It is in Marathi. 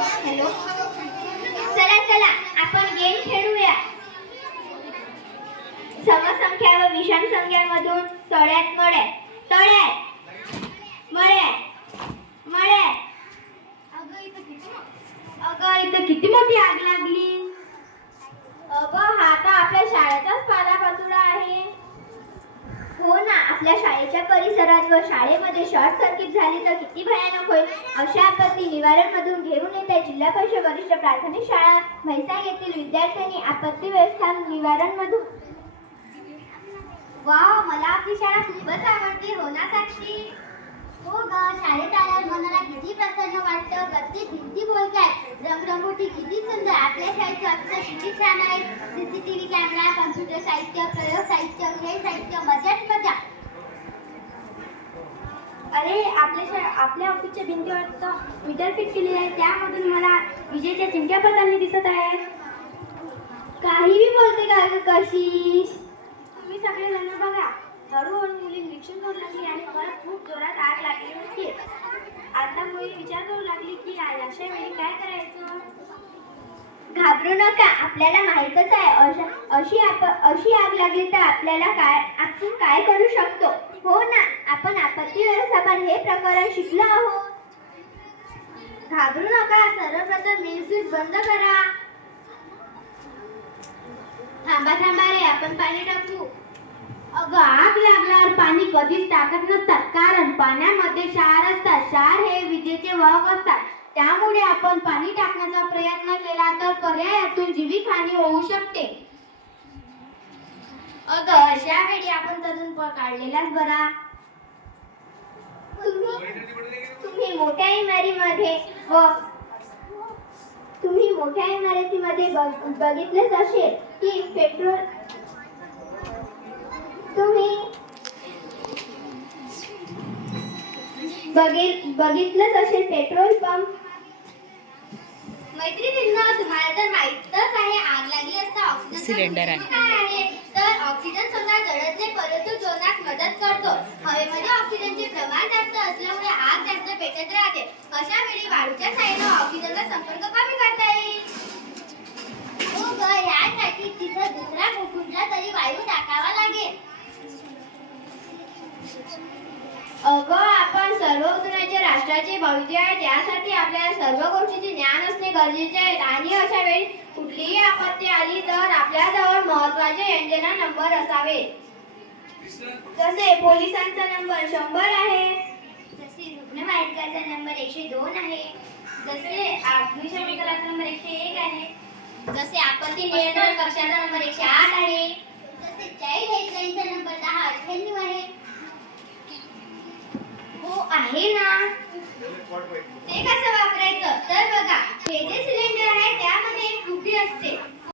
हॅलो, चला चला आपण गेम खेळूया. समसंख्या व विषम संख्यांमधून तळ्यात मळ्यात, तळ्यात मळ्यात, मळ्यात. अगं इथं किती मोठी आग लागली. अगं हा तर आपल्या शाळेचाच पालापाचोळा आहे. हो ना, आपल्या शाळेच्या परिसरात व शाळेमध्ये शॉर्ट सर्किट झाली तर किती भयानक होईल. अशा आपत्ती निवारण मधून घेऊन येत्या जिल्हा परिषद वरिष्ठ प्राथमिक शाळा म्हैसाळ येथील विद्यार्थ्यांनी आपत्ती व्यवस्थापन निवारण मधून. वाव, मला आपली शाळा खूपच आवडते. हो ना साक्षी? हो ग, शाळेत आल्यावर मनाला किती प्रसन्न वाटतं. प्रत्येक भिंती बोलतात, रंगरंगोटी किती सुंदर. आपल्या शाळेचे अक्षर किती छान आहे. सीसीटीव्ही कॅमेरा, कम्प्युटर साहित्य, प्रयोग साहित्य, खेळ साहित्य, मजाच मजा. अरे आपल्या ऑफिसच्या भिंतीवर तर मीटर फिट केलेले आहे. त्यामधून मला विजेच्या चिमट्या पडताना दिसत आहेत. काहीही बोलते का ग कशी? तुम्ही सगळे जण बघा, हळूहळू मुली निरीक्षण करू लागली आणि परत खूप जोरात आग लागली होती. आता मुली विचार करू लागली की अशा वेळी काय करायचं. घाबरू नका, आपल्याला माहीतच आहे अशी आग लागली तर आपण काय करू शकतो. हो ना, आपण आपत्ती व्यवस्थापन हे प्रकरण शिकलो आहोत. घाबरू नका, सर्वप्रथम मेन स्विच बंद करा. थांबा थांबा रे, आपण पाणी टाकू. अगं आग लागल्यावर पाणी कधीच टाकत नसतात, कारण पाण्यामध्ये क्षार असतात. क्षार हे विजेचे वाहक असतात. त्यामुळे आपण पाणी टाकण्याचा प्रयत्न केला तर पर्यायातून जीवितहानी होऊ शकते. अगं अशा वेळी आपण तरुण काढलेलाच बरा. तुम्ही मोठ्या इमारतीमध्ये बघितलेच असेल की पेट्रोल पंप. मैत्रिणींनो, तुम्हाला तर माहीतच आहे आग लागली असता ऑक्सिजन सिलेंडर आहे. तर ऑक्सिजन समजा जळत नाही, परंतु जीवनास मदत करतो. हवेमध्ये ऑक्सिजनचे प्रमाण जास्त असल्यामुळे आग जास्त पेटत राहते. अशा वेळी वाळूच्या साहाय्याने ऑक्सिजनचा संपर्क कमी करता येईल. हो ग, यासाठी तिथं दुसरा कुठला तरी वायू टाकावा लागेल. अगं आपण सर्व उतरण्याच्या राष्ट्राचे भविष्य आहे. त्यासाठी आपल्याला सर्व गोष्टीचे ज्ञान असणे गरजेचे आहे. आणि अशा वेळी कुठलीही आपत्ती आली तर आपल्याजवळ महत्त्वाचे यंत्रणा नंबर असावे. जसे पोलिसांचा नंबर 100 आहे, जसे रुग्णवाहिकाचा नंबर 102 आहे, जसे अग्निशमनाचा नंबर 101 आहे, जसे आपत्ती नियंत्रण कक्षाचा नंबर 108 आहे, जसे चाइल्ड हेल्पलाईनचा नंबर 1098 आहे. हो आहे ना.